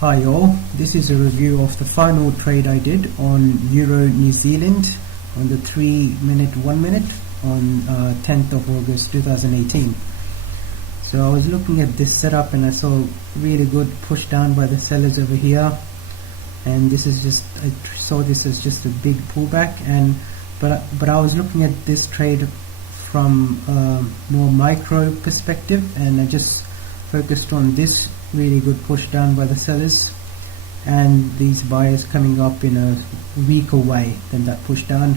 Hi all, this is a review of the final trade I did on Euro New Zealand on the 3 minute 1 minute on 10th of August 2018. So I was looking at this setup and I saw really good push down by the sellers over here, and this is just, I saw this as just a big pullback, and but I was looking at this trade from a more micro perspective, and I just focused on this really good push down by the sellers and these buyers coming up in a weaker way than that push down.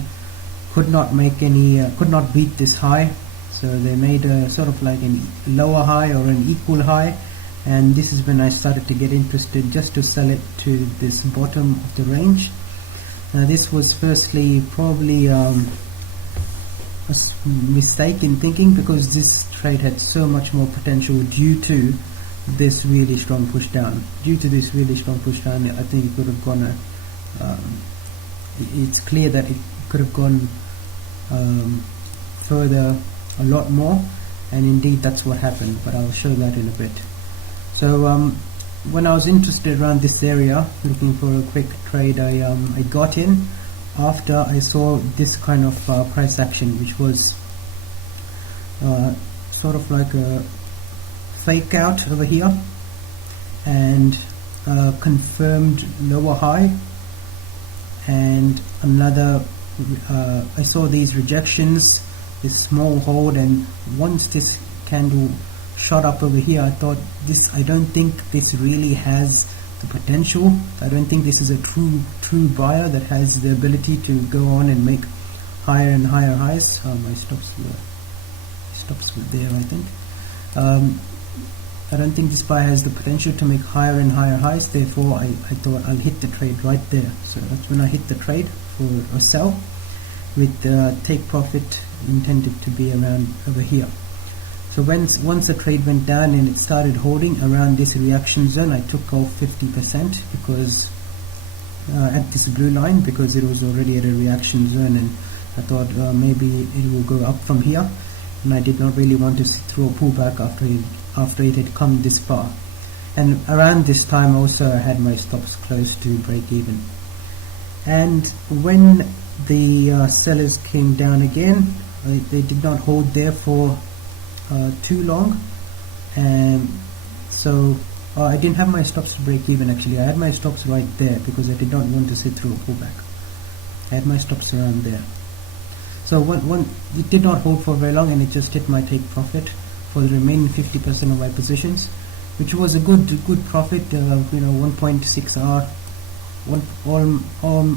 Could not make any could not beat this high, so they made a sort of like a lower high or an equal high, and this is when I started to get interested just to sell it to this bottom of the range. Now this was firstly probably a mistake in thinking, because this trade had so much more potential due to this really strong push down. I think it could have gone it's clear that it could have gone further a lot more, and indeed that's what happened, but I'll show that in a bit. So when I was interested around this area looking for a quick trade, I got in after I saw this kind of price action, which was sort of like a fake out over here and confirmed lower high, and another I saw these rejections, this small hold, and once this candle shot up over here, I thought I don't think this really has the potential. I don't think this is a true buyer that has the ability to go on and make higher and higher highs. My stops were there, I think. I don't think this buyer has the potential to make higher and higher highs, therefore I thought I'll hit the trade right there. So that's when I hit the trade for a sell with take profit intended to be around over here. So once the trade went down and it started holding around this reaction zone, I took off 50% because at this blue line, because it was already at a reaction zone, and I thought maybe it will go up from here, and I did not really want to sit through a pullback after it had come this far. And around this time also I had my stops close to break even. And when the sellers came down again, they did not hold there for too long, and so I didn't have my stops to break even. Actually, I had my stops right there because I did not want to sit through a pullback. I had my stops around there. So it did not hold for very long, and it just hit my take profit for the remaining 50% of my positions, which was a good profit. 1.6 R,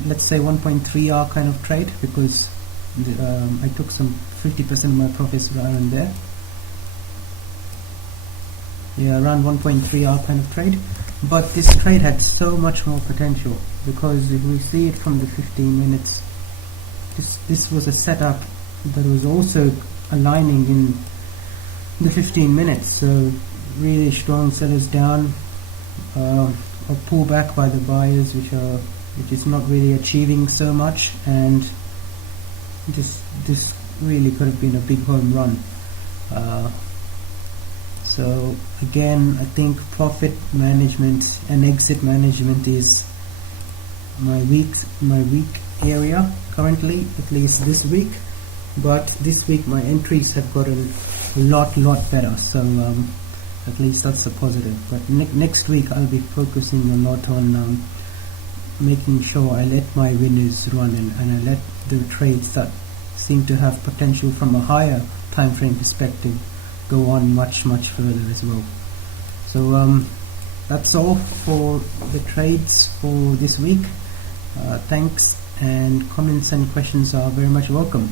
let's say 1.3 R kind of trade, because I took some 50% of my profits around there. Yeah, around 1.3 R kind of trade. But this trade had so much more potential, because if we see it from the 15 minutes, this was a setup that was also aligning in the 15 minutes. So really strong sellers down, a pullback by the buyers, which is not really achieving so much, and this really could have been a big home run. So again, I think profit management and exit management is my weak area currently, at least this week. But this week my entries have gotten a lot better, so at least that's a positive. But next week I'll be focusing a lot on making sure I let my winners run, and I let the trades that seem to have potential from a higher time frame perspective go on much further as well. So that's all for the trades for this week. Thanks, and comments and questions are very much welcome.